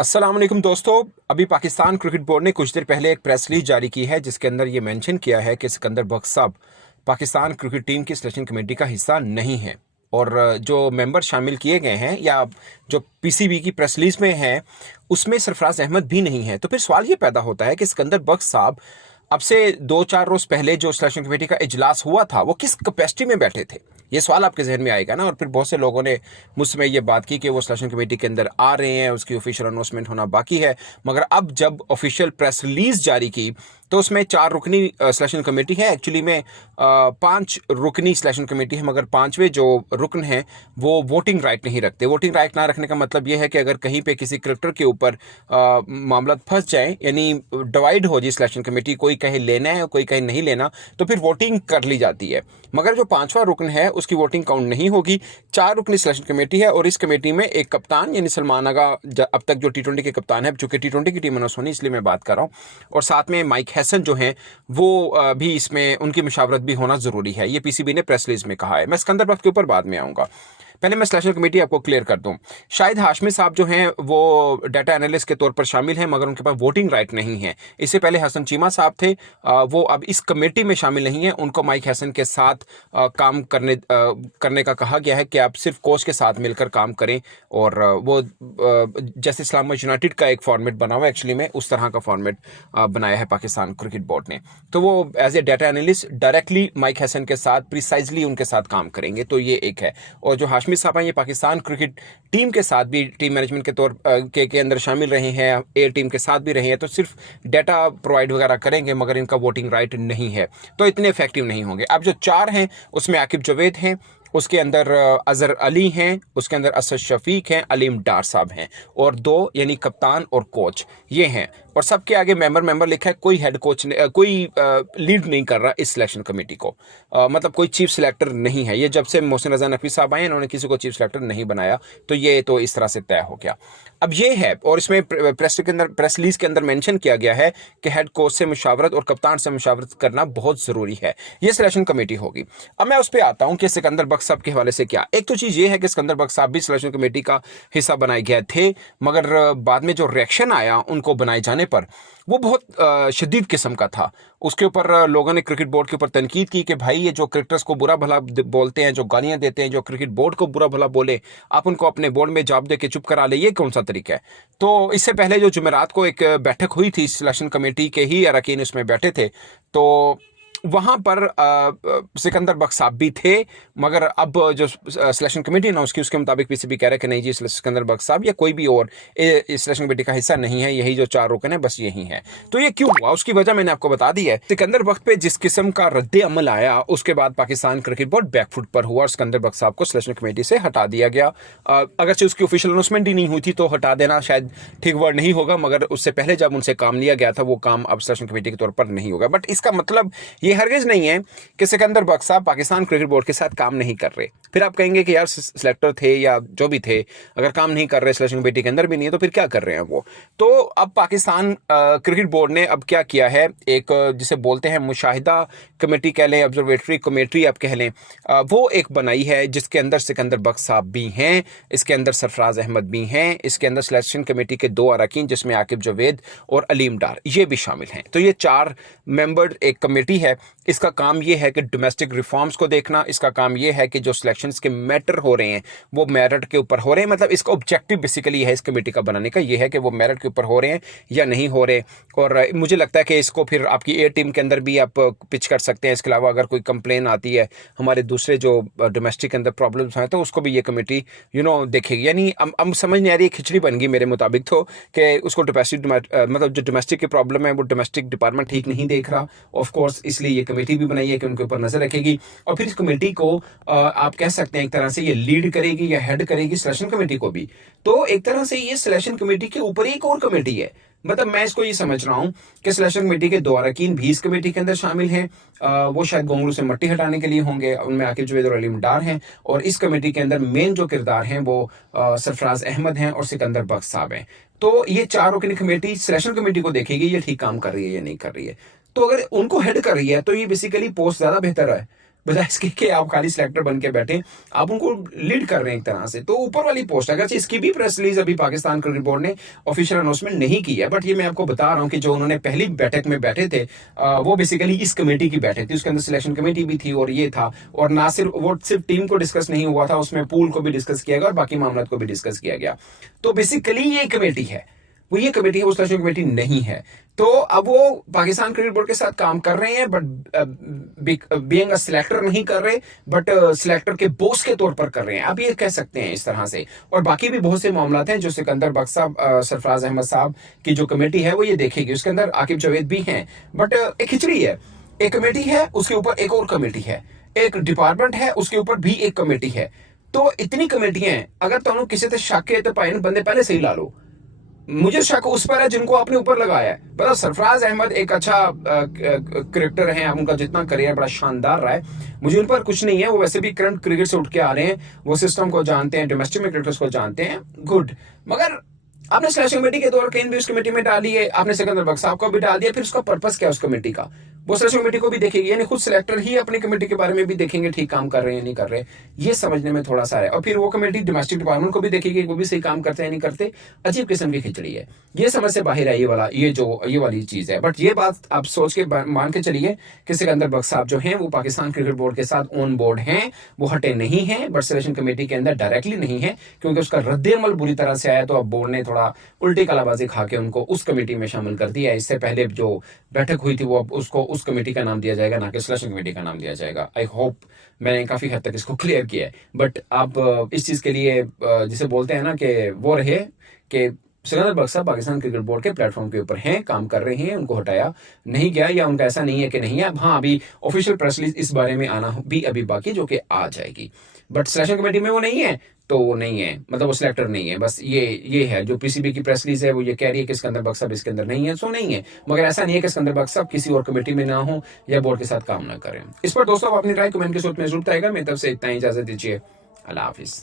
अस्सलाम वालेकुम दोस्तों। अभी पाकिस्तान क्रिकेट बोर्ड ने कुछ देर पहले एक प्रेस रिलीज जारी की है जिसके अंदर ये मेंशन किया है कि सिकंदर बख्श साहब पाकिस्तान क्रिकेट टीम की सिलेक्शन कमेटी का हिस्सा नहीं है और जो मेंबर शामिल किए गए हैं या जो पीसीबी की प्रेस रिलीज में है उसमें सरफराज अहमद भी नहीं है। तो फिर सवाल ये पैदा होता है कि सिकंदर बख्श साहब अब से 2-4 रोज पहले जो सिलेक्शन कमेटी का इजलास हुआ था वो किस कैपेसिटी में बैठे थे, ये सवाल आपके जहन में आएगा ना। और फिर बहुत से लोगों ने मुझसे ये बात की कि वो सिलेक्शन कमेटी के अंदर आ रहे हैं, उसकी ऑफिशियल अनाउंसमेंट होना बाकी है। मगर अब जब ऑफिशियल प्रेस रिलीज जारी की तो उसमें 4 रुकनी सिलेक्शन कमेटी है। एक्चुअली में 5 रुकनी सिलेक्शन कमेटी है, मगर 5वें जो रुकन है वो वोटिंग राइट नहीं रखते। वोटिंग राइट ना रखने का मतलब ये है कि अगर कहीं पे किसी क्रिकेटर के ऊपर मामला फंस जाए, यानी डिवाइड हो जाए सिलेक्शन कमेटी, कोई कहे लेना है कोई कहे नहीं लेना, तो फिर वोटिंग कर ली जाती है। मगर जो 5वां रुकन है उसकी वोटिंग काउंट नहीं होगी। 4 रुकनी सिलेक्शन कमेटी है और इस कमेटी में एक कप्तान यानी सलमान आगा अब तक जो T20 के कप्तान है, चूंकि T20 की टीम अनाउंस होनी इसलिए मैं बात कर रहा हूँ, और साथ में माइक हैसन जो हैं वो भी इसमें उनकी मशावरत भी होना जरूरी है। ये पीसीबी ने प्रेस रिलीज में कहा है। मैं सिकंदर बख्श के ऊपर बाद में आऊंगा, पहले मैं सिलेक्शन कमेटी आपको क्लियर कर दूं। शाहिद हाशमी साहब जो हैं वो डाटा एनालिस्ट के तौर पर शामिल हैं, मगर उनके पास वोटिंग राइट नहीं है। इससे पहले हसन चीमा साहब थे, वो अब इस कमेटी में शामिल नहीं है। उनको माइक हैसन के साथ काम करने का कहा गया है कि आप सिर्फ कोच के साथ मिलकर काम करें, और वो जैसे इस्लामाबाद यूनाइटेड का एक फॉर्मेट बना हुआ है, एक्चुअली में उस तरह का फॉर्मेट बनाया है पाकिस्तान क्रिकेट बोर्ड ने। तो वो as a data analyst directly Mike Hesson के साथ प्रिसाइजली उनके साथ काम करेंगे। तो ये एक है। और जो हाशमी साहब हैं ये पाकिस्तान क्रिकेट टीम के साथ भी टीम मैनेजमेंट के तौर के अंदर शामिल रहे हैं, ए टीम के साथ भी रहे हैं, तो सिर्फ डाटा प्रोवाइड वगैरह करेंगे, मगर इनका वोटिंग राइट नहीं है, तो इतने इफेक्टिव नहीं होंगे। अब जो 4 हैं उसमें आकिब जावेद हैं, उसके अंदर अजहर अली हैं, उसके अंदर असद शफीक हैं, अलीम डार साहब हैं, और 2 यानी कप्तान और कोच ये हैं। और सबके आगे मेंबर लिखा है। कोई हेड कोच कोई लीड नहीं कर रहा इस सिलेक्शन कमेटी को, मतलब कोई चीफ सिलेक्टर नहीं है। ये जब से मोहसिन रजा नफी साहब आए इन्होंने किसी को चीफ सिलेक्टर नहीं बनाया, तो ये तो इस तरह से तय हो गया। अब ये है, और इसमें प्रेस रिलीज के अंदर मेंशन किया गया है कि हेड कोच से मुशावरत और कप्तान से मुशावरत करना बहुत जरूरी है। ये सिलेक्शन कमेटी होगी। अब मैं उस पर आता हूं कि सिकंदर बख्श साहब के हवाले से क्या। एक तो चीज ये है कि सिकंदर बख्श साहब भी सिलेक्शन कमेटी का हिस्सा बनाए गए थे, मगर बाद में जो रिएक्शन आया उनको बनाए जाने पर वो बहुत शदीद किस्म का था। उसके ऊपर लोगों ने क्रिकेट बोर्ड के ऊपर तनकीद की कि भाई ये जो क्रिकेटर्स को बुरा भला बोलते हैं, जो गालियां देते हैं, जो क्रिकेट बोर्ड को बुरा भला बोले, आप उनको अपने बोर्ड में जॉब दे के चुप करा ले, ये कौन सा तरीका है। तो इससे पहले जो जुमेरात को एक बैठक हुई थी, सिलेक्शन कमेटी के ही अरकान उसमें बैठे थे, तो वहां पर सिकंदर बख्श साहब भी थे, मगर अब जो सिलेक्शन कमेटी ना उसके मुताबिक पीसीबी कह रहे हैं कि नहीं जी, सिकंदर बख्श साहब या कोई भी और इस सिलेक्शन कमेटी का हिस्सा नहीं है, यही जो 4 रुकन है बस यही है। तो ये क्यों हुआ उसकी वजह मैंने आपको बता दी है। सिकंदर बख्श पे जिस किस्म का रद्द अमल आया उसके बाद पाकिस्तान क्रिकेट बोर्ड बैकफुट पर हुआ और सिकंदर बख्श साहब को सिलेक्शन कमेटी से हटा दिया गया। अगरचे उसकी ऑफिशियल अनाउंसमेंट ही नहीं हुई थी, तो हटा देना शायद ठीक वर्ड नहीं होगा, मगर उससे पहले जब उनसे काम लिया गया था वो काम अब सिलेक्शन कमेटी के तौर पर नहीं होगा। बट इसका मतलब ये हरगिज नहीं है कि सिकंदर बख्श साहब पाकिस्तान क्रिकेट बोर्ड के साथ काम नहीं कर रहे। फिर आप कहेंगे कि यार सिलेक्टर थे या जो भी थे, अगर काम नहीं कर रहे, सिलेक्शन कमेटी के अंदर भी नहीं है, तो फिर क्या कर रहे हैं वो। तो अब पाकिस्तान क्रिकेट बोर्ड ने अब क्या किया है, एक जिसे बोलते हैं मुशाहिदा कमेटी कह लें, ऑब्जर्वेटरी कमेटी आप कह लें, वो एक बनाई है जिसके अंदर सिकंदर बख्श साहब भी हैं, इसके अंदर सरफराज अहमद भी हैं, इसके अंदर सिलेक्शन कमेटी के 2 अरकान जिसमें आकिब जावेद और अलीम डार ये भी शामिल हैं। तो ये 4 मेंबर एक कमेटी है। इसका काम ये है कि डोमेस्टिक रिफॉर्म्स को देखना, इसका काम ये है कि जो सिलेक्शंस के मैटर हो रहे हैं वो मेरिट के ऊपर हो रहे हैं, मतलब इसका ऑब्जेक्टिव बेसिकली है इस कमेटी का बनाने का, ये है कि वो मेरिट के ऊपर हो रहे हैं या नहीं हो रहे। और मुझे लगता है कि इसको फिर आपकी ए टीम के अंदर भी आप पिच कर सकते हैं। इसके अलावा अगर कोई कंप्लेन आती है हमारे दूसरे जो डोमेस्टिक के अंदर प्रॉब्लम्स हैं, तो उसको भी ये कमेटी देखेगी। यानी हम समझ नहीं आ रही, खिचड़ी बन गई मेरे मुताबिक तो, कि उसको डोमेस्टिक मतलब जो डोमेस्टिक की प्रॉब्लम है वो डोमेस्टिक डिपार्टमेंट ठीक नहीं देख रहा, ऑफकोर्स, इसलिए ये कमेटी भी बनाई है कि उनके ऊपर नजर रखेगी। और फिर इस कमेटी को आप कह सकते हैं एक तरह से ये लीड करेगी या हेड करेगी सिलेक्शन कमेटी को भी। तो एक तरह से ये सिलेक्शन कमेटी के ऊपर एक और कमेटी है। मतलब मैं इसको ये समझ रहा हूं कि सिलेक्शन कमेटी के 2 अरकान भी इस कमेटी के अंदर शामिल हैं। वो शायद गोंगलू से मट्टी हटाने के लिए होंगे, उनमें आकिब जावेद और अलीम डार हैं। और इस कमेटी के अंदर मेन जो किरदार हैं वो सरफराज अहमद हैं और सिकंदर बख्श साहब हैं। तो ये 4 रुकनी कमेटी सिलेक्शन कमेटी को देखेगी ये ठीक काम कर रही है या नहीं कर रही है। तो अगर उनको हेड कर रही है तो ये बेसिकली पोस्ट ज्यादा बेहतर है। बजाय इसके कि आप खाली सिलेक्टर बन के बैठे, आप उनको लीड कर रहे हैं एक तरह से। तो ऊपर वाली पोस्ट, अगर इसकी भी प्रेस रिलीज अभी पाकिस्तान क्रिकेट बोर्ड ने ऑफिशियल अनाउंसमेंट नहीं की है, बट ये मैं आपको बता रहा हूँ कि जो उन्होंने पहली बैठक में बैठे थे वो बेसिकली इस कमेटी की बैठक थी, उसके अंदर सिलेक्शन कमेटी भी थी और ये था, और ना सिर्फ वो सिर्फ टीम को डिस्कस नहीं हुआ था, उसमें पूल को भी डिस्कस किया गया और बाकी मामला को भी डिस्कस किया गया। तो बेसिकली ये कमेटी है, वो ये कमेटी है, वो सिलेक्शन कमेटी नहीं है। तो अब वो पाकिस्तान क्रिकेट बोर्ड के साथ काम कर रहे हैं, बट बीइंग अ सिलेक्टर नहीं कर रहे, बट सिलेक्टर के बोस के तौर पर कर रहे हैं, अब ये कह सकते हैं इस तरह से। और बाकी भी बहुत से मामला हैं जो सिकंदर बख्श साहब, सरफराज अहमद साहब की जो कमेटी है वो ये देखेगी। उसके अंदर आकिब जावेद भी हैं, बट एक खिचड़ी है, एक कमेटी है उसके ऊपर एक और कमेटी है, एक डिपार्टमेंट है उसके ऊपर भी एक कमेटी है। तो इतनी कमेटियां हैं, अगर तुम किसी से शक है तो बंदे पहले से ही ला लो। मुझे शक उस पर है जिनको आपने ऊपर लगाया है। मतलब सरफराज अहमद एक अच्छा क्रिकेटर है, उनका जितना करियर बड़ा शानदार रहा है, मुझे उन पर कुछ नहीं है। वो वैसे भी करंट क्रिकेट से उठ के आ रहे हैं, वो सिस्टम को जानते हैं, डोमेस्टिक में क्रिकेटर्स को जानते हैं, गुड। मगर आपने सिलेक्शन कमेटी के दौर कहीं भी उस कमेटी में डाली है, आपने सिकंदर बख्श साहब को भी डाल दिया, फिर उसका पर्पस क्या है उस कमेटी का? वो सिलेक्शन कमेटी को भी देखेगी, यानी खुद सिलेक्टर ही अपनी कमेटी के बारे में भी देखेंगे, ठीक काम कर रहे हैं नहीं कर रहे, ये समझने में थोड़ा सा है। और फिर वो कमेटी डोमेस्टिक डिपार्टमेंट को भी देखेगी, वो भी सही काम करते हैं नहीं करते। अजीब किस्म की खिचड़ी है, ये समझ से बाहर है ये वाली चीज है। बट ये बात आप सोच के मान के चलिए कि सिकंदर बख्श साहब जो हैं वो पाकिस्तान क्रिकेट बोर्ड के साथ ऑन बोर्ड हैं, वो हटे नहीं है, बट सिलेक्शन कमेटी के अंदर डायरेक्टली नहीं है, क्योंकि उसका रद्द-ए-अमल बुरी तरह से आया। तो अब बोर्ड ने थोड़ा उल्टी कलाबाजी खा के उनको उस कमेटी में शामिल कर दिया। इससे पहले जो बैठक हुई थी वो अब उसको उस कमेटी का नाम दिया जाएगा, ना कि सिलेक्शन कमेटी का नाम दिया जाएगा। आई होप मैंने काफी हद तक इसको क्लियर किया है। बट आप इस चीज के लिए जिसे बोलते हैं ना कि वो रहे कि सिकंदर बख्श साहब पाकिस्तान क्रिकेट बोर्ड के प्लेटफॉर्म के ऊपर हैं, काम कर रहे हैं, उनको हटाया नहीं गया, या उनका ऐसा नहीं है कि नहीं है। अब हाँ, अभी ऑफिशियल प्रेस रिलीज इस बारे में आना भी अभी बाकी, जो कि आ जाएगी। बट सिलेक्शन कमेटी में वो नहीं है, तो वो नहीं है, मतलब वो सिलेक्टर नहीं है। बस ये है जो पीसीबी की प्रेस रिलीज है, वो ये कह रही है कि सिकंदर बख्श साहब इसके अंदर नहीं है, सो नहीं है। मगर ऐसा नहीं है कि सिकंदर बख्श साहब किसी और कमेटी में ना हो या बोर्ड के साथ काम ना करें। इस पर दोस्तों आप अपनी राय कमेंट के सूत्र में जरूर बताएगा। मेरी तरफ से इतना ही, इजाजत दीजिए, अल्लाह हाफिज।